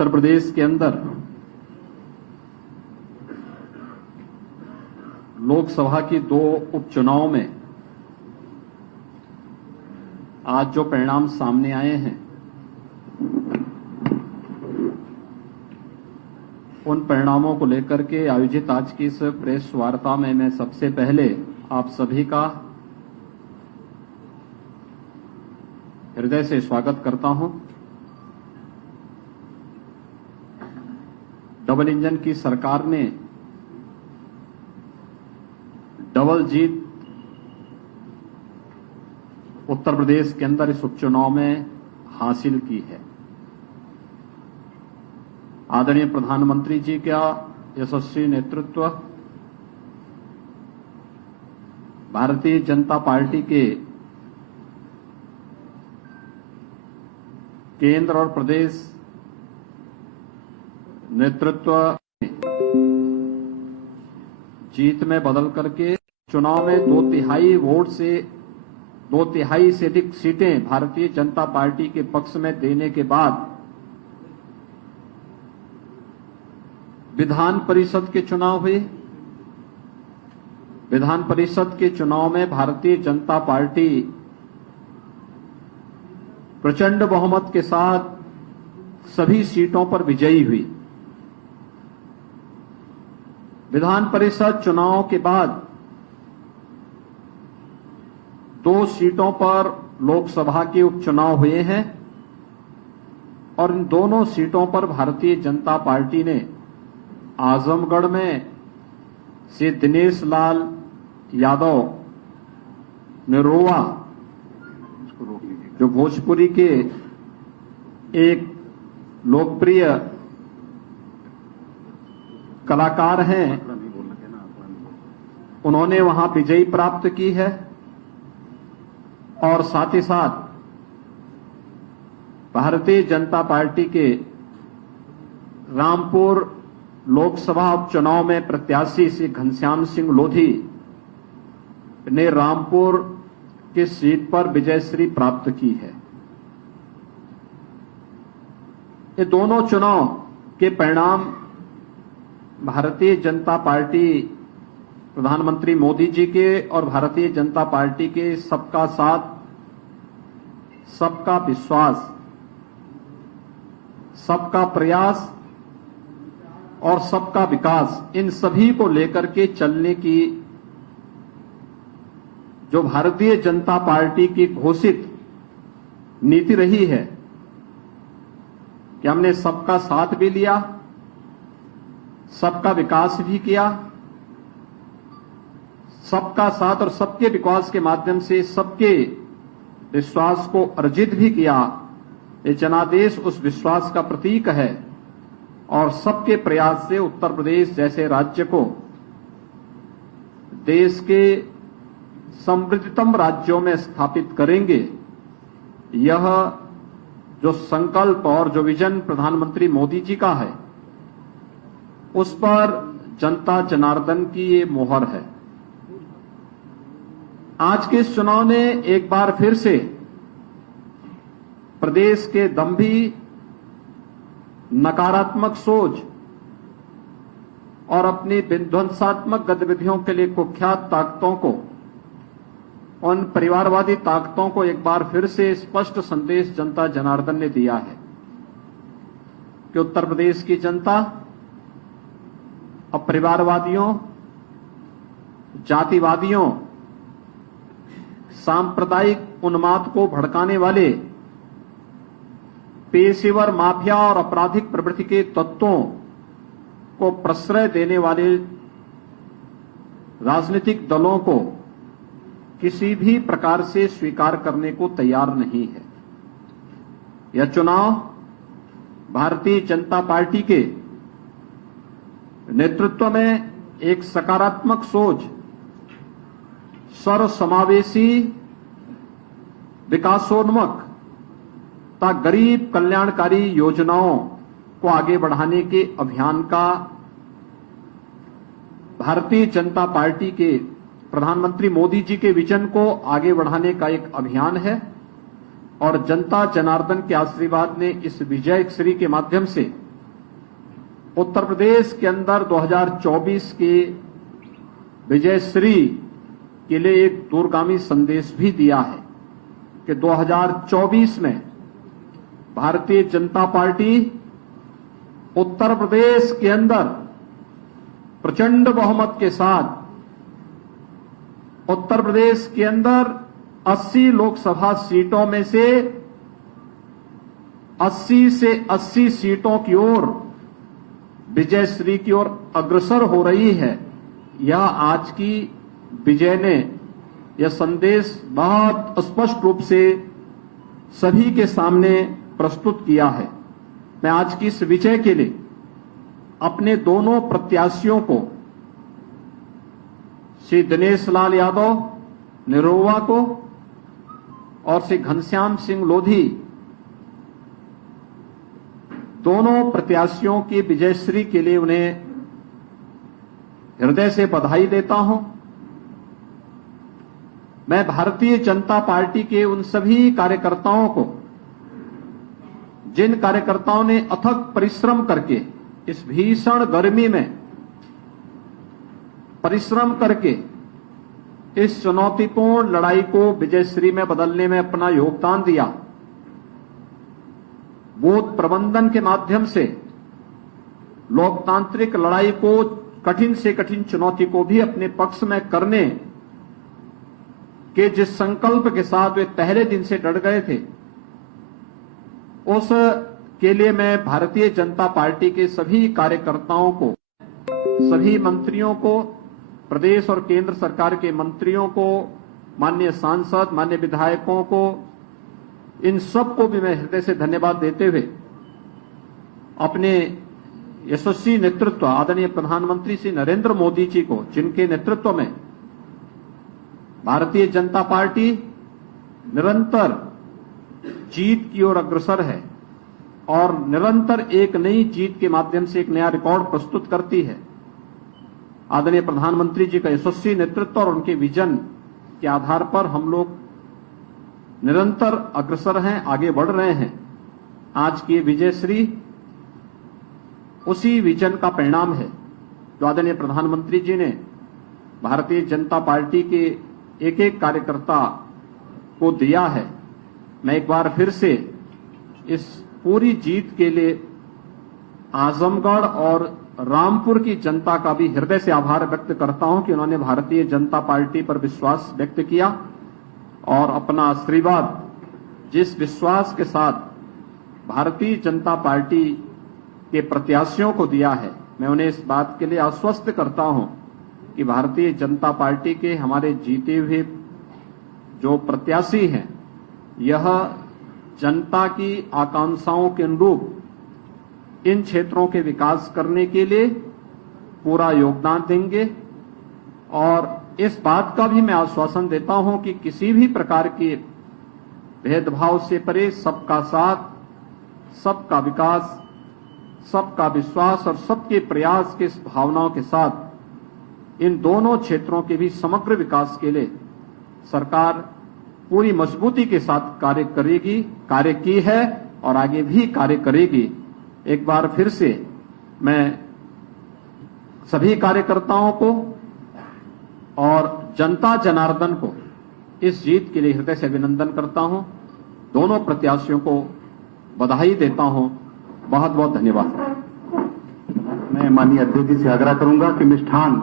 उत्तर प्रदेश के अंदर लोकसभा की 2 उपचुनाव में आज जो परिणाम सामने आए हैं, उन परिणामों को लेकर के आयोजित आज की इस प्रेस वार्ता में मैं सबसे पहले आप सभी का हृदय से स्वागत करता हूं। डबल इंजन की सरकार ने डबल जीत उत्तर प्रदेश के अंदर इस उपचुनाव में हासिल की है। आदरणीय प्रधानमंत्री जी का यशस्वी नेतृत्व, भारतीय जनता पार्टी के केंद्र और प्रदेश नेतृत्व जीत में बदल करके चुनाव में 2/3 वोट से 2/3 से अधिक सीटें भारतीय जनता पार्टी के पक्ष में देने के बाद विधान परिषद के चुनाव हुए। विधान परिषद के चुनाव में भारतीय जनता पार्टी प्रचंड बहुमत के साथ सभी सीटों पर विजयी हुई। विधान परिषद चुनाव के बाद 2 सीटों पर लोकसभा के उपचुनाव हुए हैं और इन दोनों सीटों पर भारतीय जनता पार्टी ने आजमगढ़ में से दिनेश लाल यादव निरोवा, जो भोजपुरी के एक लोकप्रिय कलाकार हैं, उन्होंने वहां विजयी प्राप्त की है। और साथ ही साथ भारतीय जनता पार्टी के रामपुर लोकसभा उपचुनाव में प्रत्याशी श्री घनश्याम सिंह लोधी ने रामपुर की सीट पर विजयश्री प्राप्त की है। ये दोनों चुनाव के परिणाम भारतीय जनता पार्टी, प्रधानमंत्री मोदी जी के और भारतीय जनता पार्टी के सबका साथ, सबका विश्वास, सबका प्रयास और सबका विकास, इन सभी को लेकर के चलने की जो भारतीय जनता पार्टी की घोषित नीति रही है कि हमने सबका साथ भी लिया, सबका विकास भी किया, सबका साथ और सबके विकास के माध्यम से सबके विश्वास को अर्जित भी किया। ये जनादेश उस विश्वास का प्रतीक है और सबके प्रयास से उत्तर प्रदेश जैसे राज्य को देश के समृद्धतम राज्यों में स्थापित करेंगे। यह जो संकल्प और जो विजन प्रधानमंत्री मोदी जी का है, उस पर जनता जनार्दन की ये मोहर है। आज के इस चुनाव ने एक बार फिर से प्रदेश के दंभी, नकारात्मक सोच और अपनी विध्वंसात्मक गतिविधियों के लिए कुख्यात ताकतों को, उन परिवारवादी ताकतों को एक बार फिर से स्पष्ट संदेश जनता जनार्दन ने दिया है कि उत्तर प्रदेश की जनता अब परिवारवादियों, जातिवादियों, सांप्रदायिक उन्माद को भड़काने वाले पेशेवर माफिया और आपराधिक प्रवृत्ति के तत्वों को प्रश्रय देने वाले राजनीतिक दलों को किसी भी प्रकार से स्वीकार करने को तैयार नहीं है। यह चुनाव भारतीय जनता पार्टी के नेतृत्व में एक सकारात्मक सोच, सर्वसमावेशी, विकासोन्मुख तथा गरीब कल्याणकारी योजनाओं को आगे बढ़ाने के अभियान का भारतीय जनता पार्टी के प्रधानमंत्री मोदी जी के विजन को आगे बढ़ाने का एक अभियान है और जनता जनार्दन के आशीर्वाद ने इस विजय श्री के माध्यम से उत्तर प्रदेश के अंदर 2024 के विजयश्री के लिए एक दूरगामी संदेश भी दिया है कि 2024 में भारतीय जनता पार्टी उत्तर प्रदेश के अंदर प्रचंड बहुमत के साथ उत्तर प्रदेश के अंदर 80 लोकसभा सीटों में से 80 से 80 सीटों की ओर विजयश्री की ओर अग्रसर हो रही है। यह आज की विजय ने यह संदेश बहुत स्पष्ट रूप से सभी के सामने प्रस्तुत किया है। मैं आज की इस विजय के लिए अपने दोनों प्रत्याशियों को, श्री दिनेश लाल यादव निरोवा को और श्री घनश्याम सिंह लोधी, दोनों प्रत्याशियों की विजयश्री के लिए उन्हें हृदय से बधाई देता हूं। मैं भारतीय जनता पार्टी के उन सभी कार्यकर्ताओं को, जिन कार्यकर्ताओं ने अथक परिश्रम करके इस भीषण गर्मी में परिश्रम करके इस चुनौतीपूर्ण लड़ाई को विजयश्री में बदलने में अपना योगदान दिया, बूथ प्रबंधन के माध्यम से लोकतांत्रिक लड़ाई को, कठिन से कठिन चुनौती को भी अपने पक्ष में करने के जिस संकल्प के साथ वे पहले दिन से डट गए थे, उस के लिए मैं भारतीय जनता पार्टी के सभी कार्यकर्ताओं को, सभी मंत्रियों को, प्रदेश और केंद्र सरकार के मंत्रियों को, माननीय सांसद, माननीय विधायकों को, इन सबको भी मैं हृदय से धन्यवाद देते हुए अपने यशस्वी नेतृत्व आदरणीय प्रधानमंत्री श्री नरेंद्र मोदी जी को, जिनके नेतृत्व में भारतीय जनता पार्टी निरंतर जीत की ओर अग्रसर है और निरंतर एक नई जीत के माध्यम से एक नया रिकॉर्ड प्रस्तुत करती है। आदरणीय प्रधानमंत्री जी का यशस्वी नेतृत्व और उनके विजन के आधार पर हम लोग निरंतर अग्रसर हैं, आगे बढ़ रहे हैं। आज की विजयश्री उसी विजन का परिणाम है जो आदरणीय प्रधानमंत्री जी ने भारतीय जनता पार्टी के एक एक कार्यकर्ता को दिया है। मैं एक बार फिर से इस पूरी जीत के लिए आजमगढ़ और रामपुर की जनता का भी हृदय से आभार व्यक्त करता हूं कि उन्होंने भारतीय जनता पार्टी पर विश्वास व्यक्त किया और अपना आशीर्वाद जिस विश्वास के साथ भारतीय जनता पार्टी के प्रत्याशियों को दिया है, मैं उन्हें इस बात के लिए आश्वस्त करता हूं कि भारतीय जनता पार्टी के हमारे जीते हुए जो प्रत्याशी हैं, यह जनता की आकांक्षाओं के अनुरूप इन क्षेत्रों के विकास करने के लिए पूरा योगदान देंगे और इस बात का भी मैं आश्वासन देता हूं कि किसी भी प्रकार के भेदभाव से परे सबका साथ, सबका विकास, सबका विश्वास और सबके प्रयास के इस भावनाओं के साथ इन दोनों क्षेत्रों के भी समग्र विकास के लिए सरकार पूरी मजबूती के साथ कार्य करेगी, कार्य की है और आगे भी कार्य करेगी। एक बार फिर से मैं सभी कार्यकर्ताओं को और जनता जनार्दन को इस जीत के लिए हृदय से अभिनंदन करता हूं। दोनों प्रत्याशियों को बधाई देता हूं। बहुत बहुत धन्यवाद। मैं माननीय अध्यक्ष जी से आग्रह करूंगा कि मिष्ठान